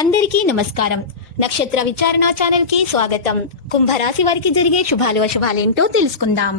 అందరికీ నమస్కారం. నక్షత్ర విచారణ ఛానల్ కి స్వాగతం. కుంభరాశి వారికి జరిగే శుభాలు అశుభాలేంటో తెలుసుకుందాం.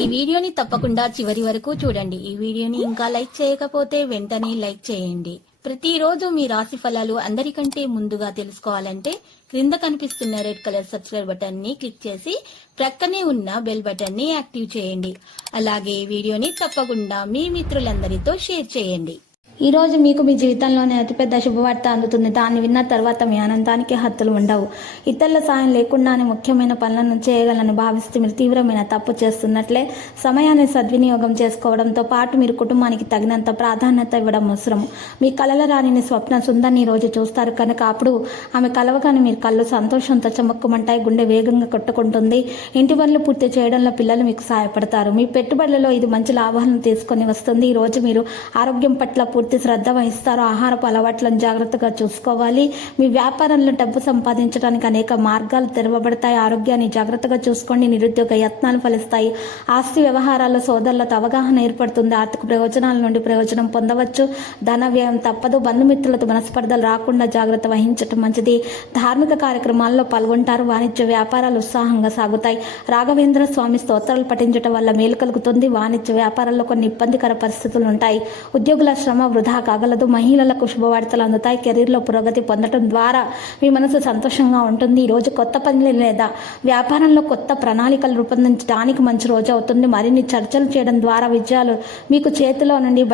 ఈ వీడియోని తప్పకుండా చివరి వరకు చూడండి. ఈ వీడియోని ఇంకా లైక్ చేయకపోతే వెంటనే లైక్ చేయండి. ప్రతిరోజు మీ రాశి ఫలాలు అందరికంటే ముందుగా తెలుసుకోవాలంటే క్రింద కనిపిస్తున్న రెడ్ కలర్ సబ్స్క్రైబ్ బటన్ ని క్లిక్ చేసి ప్రక్కనే ఉన్న బెల్ బటన్ ని యాక్టివ్ చేయండి. అలాగే ఈ వీడియోని తప్పకుండా మీ మిత్రులందరితో షేర్ చేయండి. ఈ రోజు మీకు మీ జీవితంలోనే అతిపెద్ద శుభవార్త అందుతుంది. దాన్ని విన్న తర్వాత మీ ఆనందానికి హద్దులు ఉండవు. ఇతరుల సాయం లేకుండానే ముఖ్యమైన పనులను చేయగలని భావిస్తే మీరు తీవ్రమైన తప్పు చేస్తున్నట్లే. సమయాన్ని సద్వినియోగం చేసుకోవడంతో పాటు మీరు కుటుంబానికి తగినంత ప్రాధాన్యత ఇవ్వడం అవసరం. మీ కలల రాణిని స్వప్న సుందర్ని రోజు చూస్తారు కనుక అప్పుడు ఆమె కలవగానే మీరు కళ్ళు సంతోషంతో చమక్కుమంటాయి, గుండె వేగంగా కొట్టుకుంటుంది. ఇంటి పనులు పూర్తి చేయడంలో పిల్లలు మీకు సహాయపడతారు. మీ పెట్టుబడులలో ఇది మంచి లాభాలను తీసుకొని వస్తుంది. ఈ రోజు మీరు ఆరోగ్యం పట్ల పూర్తి శ్రద్ధ వహిస్తారు. ఆహారపు అలవాట్లను జాగ్రత్తగా చూసుకోవాలి. మీ వ్యాపారంలో డబ్బు సంపాదించడానికి అనేక మార్గాలు తెరవబడతాయి. ఆరోగ్యాన్ని జాగ్రత్తగా చూసుకోండి. నిరుద్యోగ యత్నాలు ఫలిస్తాయి. ఆస్తి వ్యవహారాల్లో సోదరులతో అవగాహన ఏర్పడుతుంది. ఆర్థిక ప్రయోజనాల నుండి ప్రయోజనం పొందవచ్చు. ధన వ్యయం తప్పదు. బంధుమిత్రులతో మనస్పర్ధలు రాకుండా జాగ్రత్త వహించడం మంచిది. ధార్మిక కార్యక్రమాల్లో పాల్గొంటారు. వాణిజ్య వ్యాపారాలు ఉత్సాహంగా సాగుతాయి. రాఘవేంద్ర స్వామి స్తోత్రాలు పఠించడం వల్ల మేలు కలుగుతుంది. వాణిజ్య వ్యాపారాల్లో కొన్ని ఇబ్బందికర పరిస్థితులు ఉంటాయి. ఉద్యోగుల శ్రమ వృధా కాగలదు. మహిళలకు శుభవార్తలు అందుతాయి. కెరీర్లో పురోగతి పొందడం ద్వారా మీ మనసు సంతోషంగా ఉంటుంది. ఈ రోజు కొత్త పనులు లేదా వ్యాపారంలో కొత్త ప్రణాళికలు రూపొందించడానికి మంచి రోజు అవుతుంది. మరిన్ని చర్చలు చేయడం ద్వారా విజయాలు మీకు చేతిలో నుండి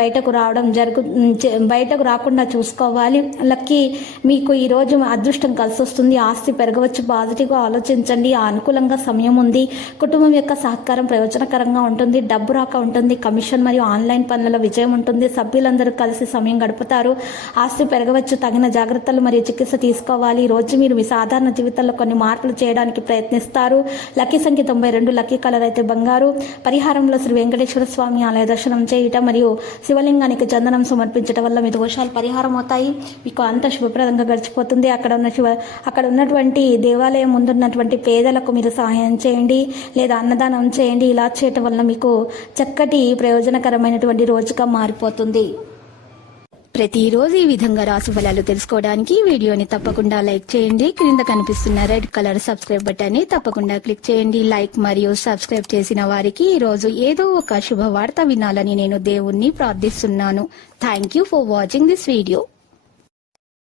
బయటకు రాకుండా చూసుకోవాలి. లక్కీ మీకు ఈ రోజు అదృష్టం కలిసి వస్తుంది. ఆస్తి పెరగవచ్చు. పాజిటివ్గా ఆలోచించండి. అనుకూలంగా సమయం ఉంది. కుటుంబం యొక్క సహకారం ప్రయోజనకరంగా ఉంటుంది. డబ్బు రాక ఉంటుంది. కమిషన్ మరియు ఆన్లైన్ పనులలో విజయం ఉంటుంది. సభ్యులందరూ కలిసి సమయం గడుపుతారు. ఆస్తి పెరగవచ్చు. తగిన జాగ్రత్తలు మరియు చికిత్స తీసుకోవాలి. ఈ రోజు మీరు మీ సాధారణ జీవితంలో కొన్ని మార్పులు చేయడానికి ప్రయత్నిస్తారు. లక్కీ సంఖ్య 92. లక్కీ కలర్ అయితే బంగారు. పరిహారంలో శ్రీ వెంకటేశ్వర స్వామి ఆలయ దర్శనం చేయటం మరియు శివలింగానికి చందనం సమర్పించడం వల్ల మీ దోషాలు పరిహారం అవుతాయి. మీకు అంత శుభప్రదంగా గడిచిపోతుంది. అక్కడ ఉన్నటువంటి దేవాలయం ముందున్నటువంటి పేదలకు మీరు సహాయం చేయండి లేదా అన్నదానం చేయండి. ఇలా చేయటం వల్ల మీకు చక్కటి ప్రయోజనకరమైనటువంటి రోజుగా మారిపోతుంది. ప్రతిరోజు ఈ విధంగా రాశి ఫలాలు తెలుసుకోవడానికి వీడియోని తప్పకుండా లైక్ చేయండి. క్రింద కనిపిస్తున్న రెడ్ కలర్ సబ్స్క్రైబ్ బటన్ ని తప్పకుండా క్లిక్ చేయండి. లైక్ మరియు సబ్స్క్రైబ్ చేసిన వారికి ఈ రోజు ఏదో ఒక శుభవార్త వినాలని నేను దేవుణ్ణి ప్రార్థిస్తున్నాను. Thank you for watching this video.